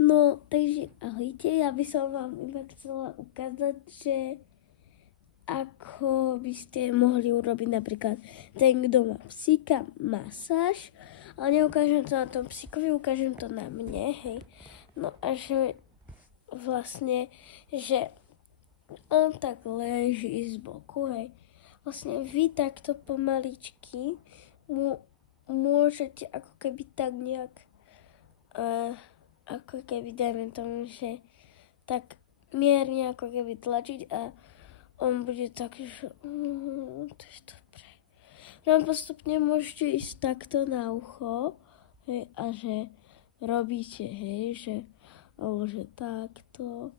No, takže ahojte, ja by som vám iba chcela ukázať, že ako by ste mohli urobiť napríklad ten, kto má psíka, masáž, ale neukážem to na tom psíkovi, ukážem to na mne, hej. No a že vlastne, že on tak leží z boku, hej. Vlastne vy takto pomaličky mu môžete ako keby tak nejak ako keby, dajme tomu, že tak mierne ako keby tlačiť a on bude tak, že to je dobré. Nám postupne môžete ísť takto na ucho, hej, a že robíte, hej, že, alebo že takto.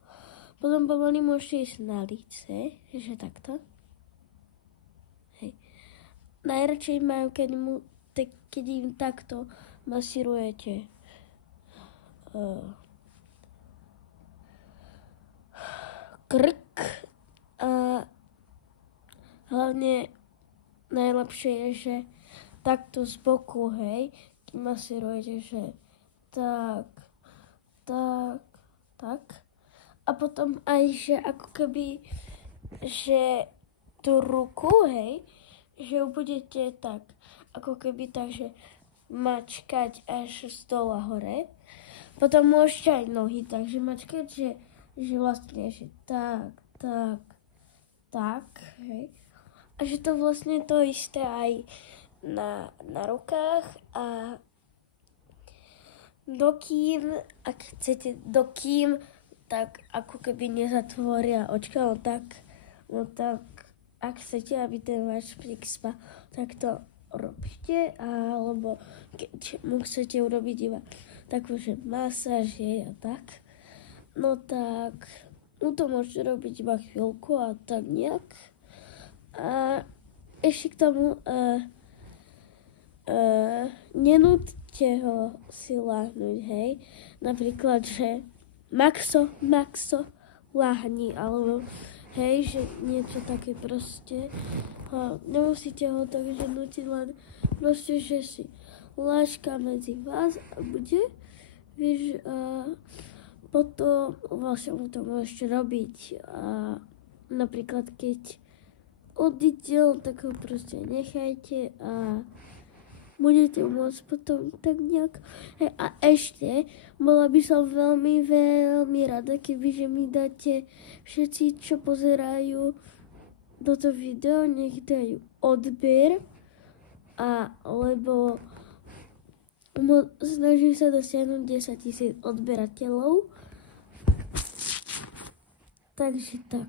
Potom pomaly môžete ísť na líce, že takto. Hej. Najradšej majú, keď im takto masírujete krk a hlavne najlepšie je, že takto z boku, hej, keď masírujete, že tak a potom aj, že ako keby, že tú ruku, hej, že ju budete tak, ako keby tak, že mačkať až z dola hore. Potom môžete aj nohy, takže mačkať, že vlastne, že tak, hej. A že to vlastne to isté aj na rukách a dokým, ak chcete, tak ako keby nezatvoria očka, no tak, ak chcete, aby ten váš psík spal, tak to robíte, alebo keď mu chcete urobiť iba takú, že masáž je a tak, no tak mu to môžete robiť iba chvíľku a tak nejak. A ešte k tomu nenúďte ho si láhnuť, hej. Napríklad, že Maxo, láhni, alebo hej, že niečo také proste. Nemusíte ho takže nútiť, len proste, že si láška medzi vás a bude, vieš, potom vlastne mu to môžete robiť a napríklad keď odíde, tak ho proste nechajte a budete môcť potom tak nejak. Hej, a ešte bola by som veľmi rada, kebyže mi dáte všetci, čo pozerajú toto video, nech dajú odber, lebo snažím sa dosiahnuť 10 000 odberateľov. Takže tak.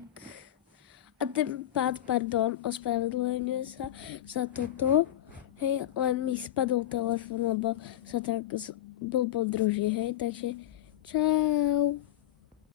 A ten ospravedlňujem sa za toto. Hej, len mi spadol telefon, lebo sa tak blbo druží, hej, takže čau.